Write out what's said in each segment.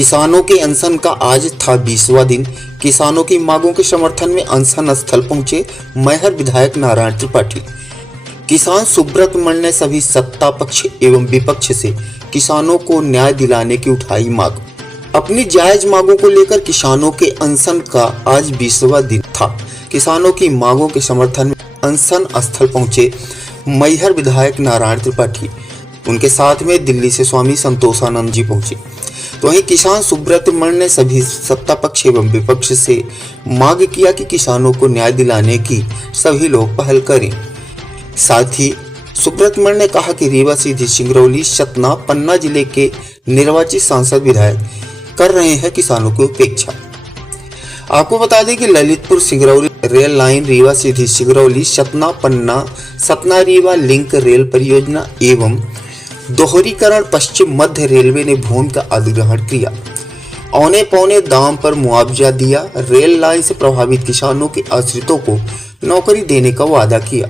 किसानों के अनशन का आज था 20वां दिन। किसानों की मांगों के समर्थन में अनशन स्थल पहुंचे मैहर विधायक नारायण त्रिपाठी। किसान सुब्रत मंड ने सभी सत्ता पक्ष एवं विपक्ष से किसानों को न्याय दिलाने की उठाई मांग। अपनी जायज मांगों को लेकर किसानों के अनशन का आज 20वां दिन था। किसानों की मांगों के समर्थन में अनशन स्थल पहुंचे मैहर विधायक नारायण त्रिपाठी। उनके साथ में दिल्ली से स्वामी संतोषानंद जी पहुंचे। तो वहीं किसान सुब्रत मंड ने सभी सत्ता पक्ष एवं विपक्ष से मांग किया कि किसानों को न्याय दिलाने की सभी लोग पहल करें। साथ ही सुब्रत मंड ने कहा कि रीवा सीधी सिंगरौली सतना पन्ना जिले के निर्वाचित सांसद विधायक कर रहे हैं किसानों की उपेक्षा। आपको बता दें कि Lalitpur Singrauli rail line Rewa Sidhi Singrauli Satna Panna Satna Rewa link rail परियोजना एवं दोहरीकरण पश्चिम मध्य रेलवे ने भूमि का अधिग्रहण किया। औने पौने दाम पर मुआवजा दिया। रेल लाइन से प्रभावित किसानों के आश्रितों को नौकरी देने का वादा किया।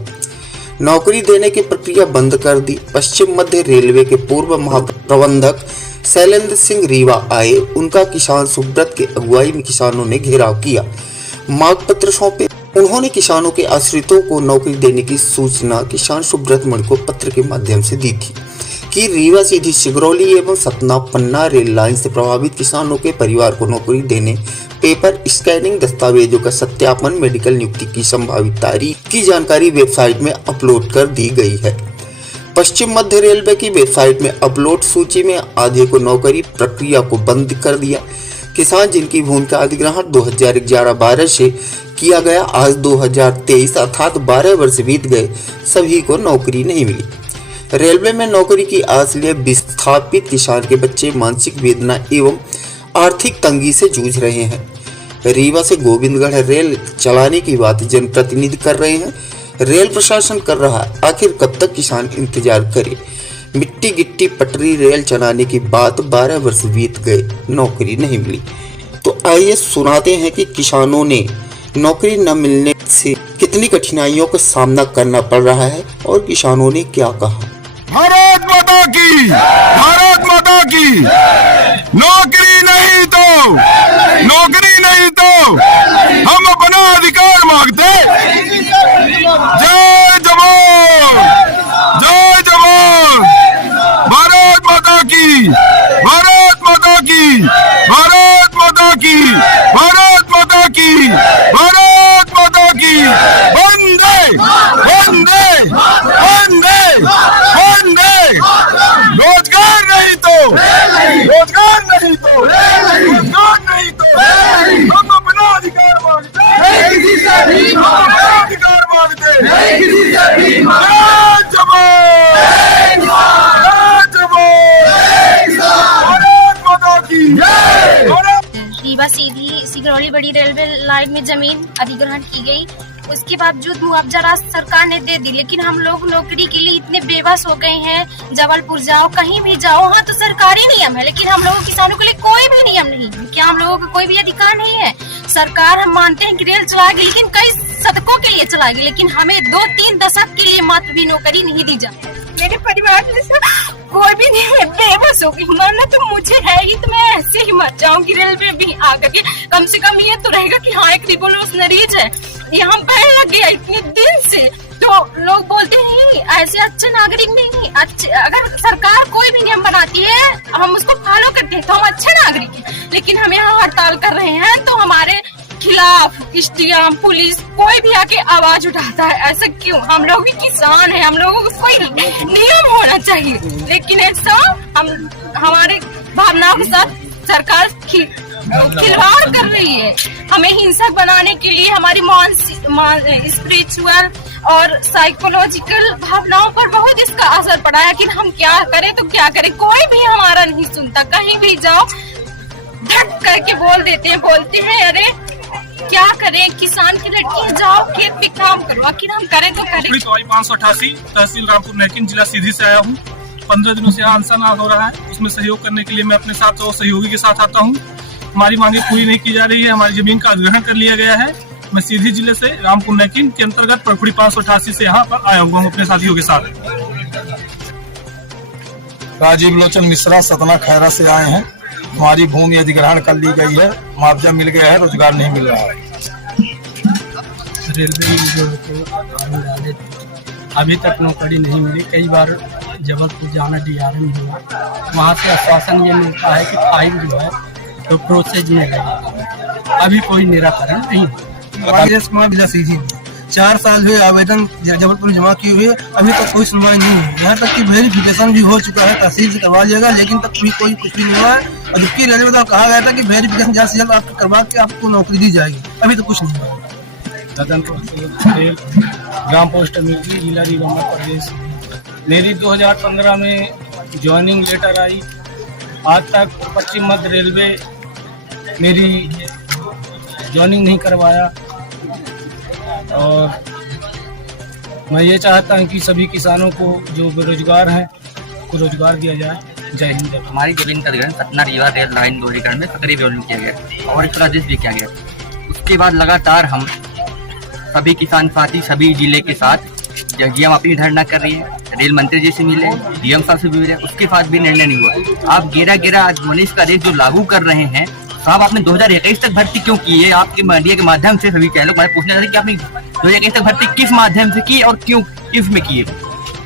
नौकरी देने की प्रक्रिया बंद कर दी। पश्चिम मध्य रेलवे के पूर्व महाप्रबंधक शैलेंद्र सिंह रीवा आए। उनका किसान सुब्रत के अगुवाई में किसानों ने घेराव किया, मांग पत्र सौंपे। उन्होंने किसानों के आश्रितों को नौकरी देने की सूचना किसान सुब्रत मंड को पत्र के माध्यम से दी थी कि रीवा सीधी सिंगरौली एवं सतना पन्ना रेल लाइन से प्रभावित किसानों के परिवार को नौकरी देने, पेपर स्कैनिंग, दस्तावेजों का सत्यापन, मेडिकल नियुक्ति की संभावित तारीख की जानकारी वेबसाइट में अपलोड कर दी गई है। पश्चिम मध्य रेलवे की वेबसाइट में अपलोड सूची में आधे को नौकरी प्रक्रिया को बंद कर दिया। किसान जिनकी भूमि का अधिग्रहण 2011-12 से किया गया, आज 2023 अर्थात 12 वर्ष बीत गए, सभी को नौकरी नहीं मिली। रेलवे में नौकरी की आस लिए विस्थापित किसान के बच्चे मानसिक वेदना एवं आर्थिक तंगी से जूझ रहे हैं। रीवा से गोविंदगढ़ रेल चलाने की बात जनप्रतिनिधि कर रहे हैं, रेल प्रशासन कर रहा है। आखिर कब तक किसान इंतजार करे? मिट्टी गिट्टी पटरी रेल चलाने की बात 12 वर्ष बीत गए, नौकरी नहीं मिली। तो आइए सुनाते हैं कि किसानों ने नौकरी न मिलने से कितनी कठिनाइयों का सामना करना पड़ रहा है और किसानों ने क्या कहा। भारत माता की, भारत माता की। नौकरी नहीं तो हम अपना अधिकार मांगते। जय जवान, जय जवान। भारत माता की, भारत माता की, भारत माता की, भारत माता की, भारत माता की। वंदे वंदे वंदे वंदे। रोजगार नहीं तो, रोजगार नहीं तो, रोजगार नहीं तो हम अपना अधिकार मांगते, अपना अधिकार मांगते। जय जवान, जय जवान। भारत माता की जय। रीवा सीधी सिंगरौली बड़ी रेलवे लाइन में जमीन अधिग्रहण की गई, उसके बावजूद मुआवजा राशि सरकार ने दे दी, लेकिन हम लोग नौकरी के लिए इतने बेबस हो गए हैं। जबलपुर जाओ, कहीं भी जाओ, हाँ तो सरकारी नियम है, लेकिन हम लोगों किसानों के लिए कोई भी नियम नहीं। क्या हम लोगों को कोई भी अधिकार नहीं है? सरकार हम मानते हैं कि रेल चलाएगी, लेकिन कई शतकों के लिए चलाएगी, लेकिन हमें 2-3 दशक के लिए मात्र भी नौकरी नहीं दी जाती। मेरे परिवार में से कोई भी नहीं है, बेबस हो गई। मरना तो मुझे है ही, तो मैं ऐसे ही मर जाऊंगी। रेलवे भी आकर के कम से कम ये तो रहेगा कि हाँ एक रिवोल्यूशनरीज है, यहाँ पर लग गया इतने दिन से। तो लोग बोलते नहीं ऐसे अच्छे नागरिक नहीं अच्छे। अगर सरकार कोई भी नियम बनाती है हम उसको फॉलो करते हैं तो हम अच्छे नागरिक हैं, लेकिन हम यहाँ हड़ताल कर रहे हैं तो हमारे खिलाफ एसडीएम पुलिस कोई भी आके आवाज उठाता है। ऐसा क्यों? हम लोग भी किसान हैं, हम लोगों को कोई नियम होना चाहिए, लेकिन ऐसा हम हमारे भावनाओं के साथ सरकार खिलवाड़ कर रही है। हमें हिंसक बनाने के लिए हमारी स्पिरिचुअल और साइकोलॉजिकल भावनाओं पर बहुत इसका असर पड़ा है। लेकिन हम क्या करें तो क्या करें, कोई भी हमारा नहीं सुनता। कहीं भी जाओ धक करके बोल देते हैं, बोलते हैं अरे क्या करें, किसान की लड़की जाओ खेत पे काम करो। आखिर हम करें तो करें। 588 तहसील रामपुर नैकिन जिला सीधी से आया हूँ। 15 दिनों से यहाँ अनशन हो रहा है, उसमें सहयोग करने के लिए मैं अपने साथ और सहयोगी के साथ आता हूँ। हमारी मांगे पूरी नहीं की जा रही है, हमारी जमीन का अधिग्रहण कर लिया गया है। मैं सीधी जिले से रामपुर नैकिन के अंतर्गत परखुड़ी 588 से यहाँ पर आया हुआ हूँ अपने साथियों के साथ। राजीव लोचन मिश्रा सतना खैरा से आए हैं। हमारी भूमि अधिग्रहण कर ली गई है, मुआवजा मिल गया है, रोजगार नहीं मिल रहा है। रेलवे में जो कानून डाले अभी तक नौकरी नहीं मिली। कई बार जबलपुर जाना DRM हुआ, वहाँ से आश्वासन ये मिलता है कि फाइल जो है तो प्रोसेस में लगेगा, अभी कोई निराकरण नहीं हुआ। राजेश कुमार जिला सीधी 4 साल हुए आवेदन जबलपुर जमा किए हुए, अभी तक कोई सुनवाई नहीं हुई। यहाँ तक कि वेरिफिकेशन भी हो चुका है, तहसील से करवा लिएगा, लेकिन तक भी कोई कुछ भी नहीं हुआ है। और जबकि रेलवे द्वारा कहा गया था कि वेरिफिकेशन जल्द से जल्द आपको करवा के आपको नौकरी दी जाएगी, अभी तो कुछ नहीं हुआ। ग्राम पोस्ट अमेठी, जिला रीवा मध्य प्रदेश। मेरी 2015 में ज्वाइनिंग लेटर आई, आज तक पश्चिम मध्य रेलवे मेरी ज्वाइनिंग नहीं करवाया। और मैं ये चाहता हूँ कि सभी किसानों को जो बेरोजगार हैं को रोजगार दिया जाए। जय हिंद। हमारी जमीन का अधिग्रहण सतना रीवा रेल लाइन दोहरीकरण में सक्रिय विरोध किया गया और इसका आदेश भी किया गया। उसके बाद लगातार हम सभी किसान साथी सभी जिले के साथ हम अपनी धरना कर रही है। रेल मंत्री जी से मिले, DM साहब से भी मिले, उसके बाद भी निर्णय नहीं हुआ। आप 11-11 का आदेश जो लागू कर रहे हैं साहब, आपने 2021 तक भर्ती क्यों की है? आपके मीडिया के माध्यम से सभी चैनलों को पूछना चाहते हैं कि आपने 2021 तक भर्ती किस माध्यम से की और क्यों इसमें की है?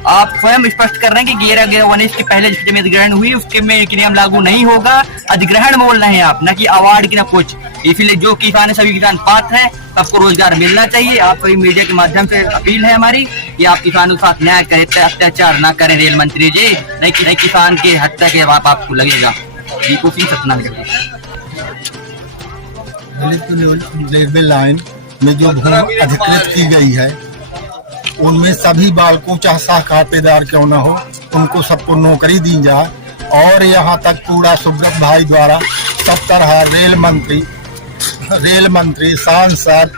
आप स्वयं स्पष्ट कर रहे हैं कि 11-11 के पहले जिसकी जमीन अधिग्रहण हुई उसके में नियम लागू नहीं होगा। अधिग्रहण बोल रहे हैं आप, न कि अवार्ड की न कुछ। इसलिए जो किसान है, सभी किसान पात्र हैं, सबको रोजगार मिलना चाहिए। आप सभी मीडिया के माध्यम से अपील है हमारी कि आप किसानों के साथ न्याय करें, अत्याचार न करें रेल मंत्री जी, नहीं किसान के हत्या के जवाब आपको लगेगा। दीपू सिंह सतना। रेलवे लाइन में जो भूमि अधिकृत की गई है उनमें सभी बालकों चाहे सहकार्तेदार क्यों न हो, उनको सबको नौकरी दी जाए। और यहाँ तक पूरा सुब्रत भाई द्वारा सब तरह रेल मंत्री, सांसद,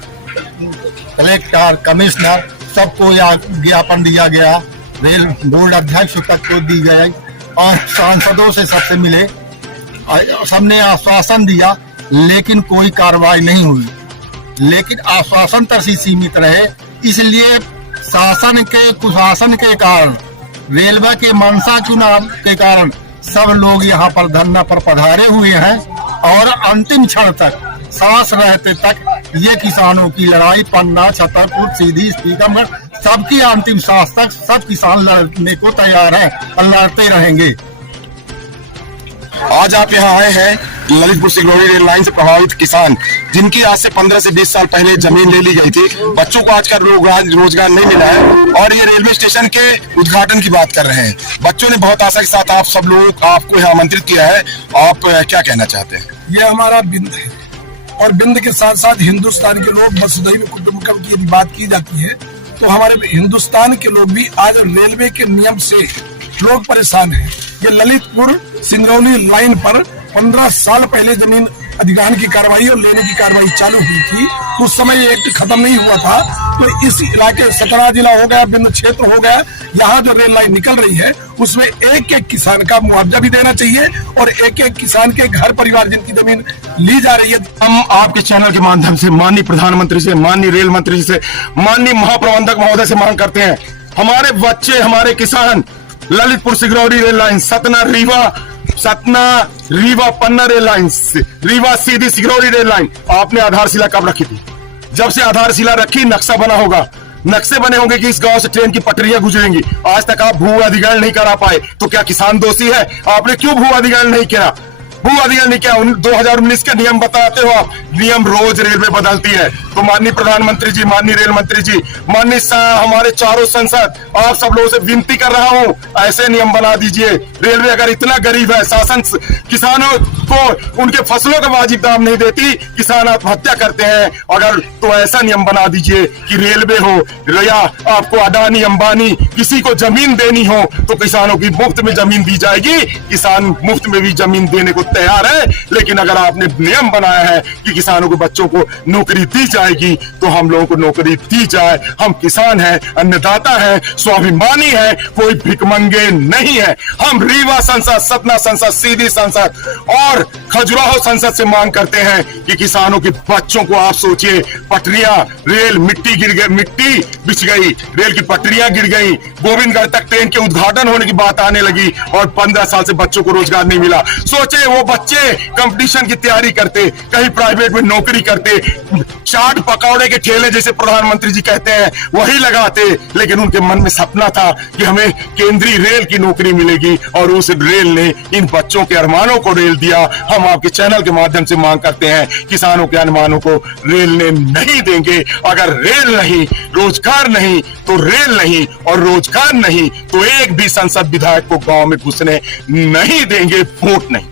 कलेक्टर, कमिश्नर सबको ज्ञापन दिया गया, रेल बोर्ड अध्यक्ष तक को दी गई और सांसदों से सबसे मिले, सबने आश्वासन दिया, लेकिन कोई कार्रवाई नहीं हुई। लेकिन आश्वासन तक ही सीमित रहे, इसलिए शासन के कुशासन के कारण, रेलवे के मनसा चुनाव के कारण सब लोग यहाँ पर धरना पर पधारे हुए हैं और अंतिम क्षण तक, सांस रहते तक ये किसानों की लड़ाई पन्ना, छतरपुर, सीधी, टीकमगढ़, सबकी अंतिम सांस तक सब किसान लड़ने को तैयार हैं और लड़ते रहेंगे। आज आप यहाँ आए हैं ललितपुर सिगरौली रेल लाइन से प्रभावित किसान, जिनकी आज से 15 से 20 साल पहले जमीन ले ली गई थी। बच्चों को आज का रोजगार नहीं मिला है और ये रेलवे स्टेशन के उद्घाटन की बात कर रहे हैं। बच्चों ने बहुत आशा के साथ आप सब लोग आपको यहाँ आमंत्रित किया है, आप क्या कहना चाहते हैं? ये हमारा बिंद है और बिंद के साथ साथ हिंदुस्तान के लोग, वसुधैव कुटुंबकम की यदि बात की जाती है तो हमारे हिंदुस्तान के लोग भी आज रेलवे के नियम से लोग परेशान हैं। ये ललितपुर सिंगरौली लाइन पर 15 साल पहले जमीन अधिग्रहण की कार्रवाई और लेने की कार्रवाई चालू हुई थी, उस समय ये एक्ट खत्म नहीं हुआ था। तो इस इलाके सतना जिला हो गया, बिंद क्षेत्र हो गया, यहाँ जो रेल लाइन निकल रही है उसमें एक एक किसान का मुआवजा भी देना चाहिए और एक एक किसान के घर परिवार जिनकी जमीन ली जा रही है। हम आपके चैनल के माध्यम से माननीय प्रधानमंत्री से, माननीय रेल मंत्री से, माननीय महाप्रबंधक महोदय से मांग करते हैं, हमारे बच्चे, हमारे किसान ललितपुर सिगरौली रेल लाइन, सतना रीवा पन्ना rail line, Rewa Sidhi Singrauli rail line, आपने आधारशिला कब रखी थी? जब से आधारशिला रखी नक्शा बना होगा, नक्शे बने होंगे कि इस गांव से ट्रेन की पटरियां गुजरेंगी। आज तक आप भू अधिग्रहण नहीं करा पाए, तो क्या किसान दोषी है? आपने क्यों भू अधिग्रहण नहीं किया? भू अधिग्रहण नहीं किया। 2019 के नियम बताते हो आप, नियम रोज रेलवे बदलती है। तो माननीय प्रधानमंत्री जी, माननीय रेल मंत्री जी, माननीय हमारे चारों संसद, आप सब लोगों से विनती कर रहा हूं, ऐसे नियम बना दीजिए। रेलवे अगर इतना गरीब है, शासन किसानों को उनके फसलों का वाजिब दाम नहीं देती, किसान आत्महत्या करते हैं, अगर तो ऐसा नियम बना दीजिए कि रेलवे हो या आपको अडानी अंबानी किसी को जमीन देनी हो तो किसानों की मुफ्त में जमीन दी जाएगी। किसान मुफ्त में भी जमीन देने को तैयार है, लेकिन अगर आपने नियम बनाया है कि किसानों के बच्चों को नौकरी दी जाए जाएगी तो हम लोगों को नौकरी दी जाए। हम किसान हैं, अन्नदाता हैं, स्वाभिमानी हैं, कोई भिकमंगे नहीं है। हम रीवा संसद, सतना संसद, सीधी संसद और खजुराहो संसद से मांग करते हैं कि किसानों के बच्चों को आप सोचिए, पटरियां, रेल, मिट्टी गिर गई, मिट्टी बिछ गई, रेल की पटरियां गिर गई, गोविंदगढ़ तक ट्रेन के उद्घाटन होने की बात आने लगी और 15 साल से बच्चों को रोजगार नहीं मिला। सोचे वो बच्चे कंपटीशन की तैयारी करते, कहीं प्राइवेट में नौकरी करते, चाट पकौड़े के ठेले जैसे प्रधानमंत्री जी कहते हैं वही लगाते, लेकिन उनके मन में सपना था कि हमें केंद्रीय रेल की नौकरी मिलेगी और उस रेल ने इन बच्चों के अरमानों को रेल दिया। हम आपके चैनल के माध्यम से मांग करते हैं, किसानों के अरमानों को रेल ने नहीं देंगे। अगर रेल नहीं, रोजगार नहीं तो रेल नहीं, और रोजगार नहीं तो एक भी संसद विधायक को गांव में घुसने नहीं देंगे, वोट नहीं।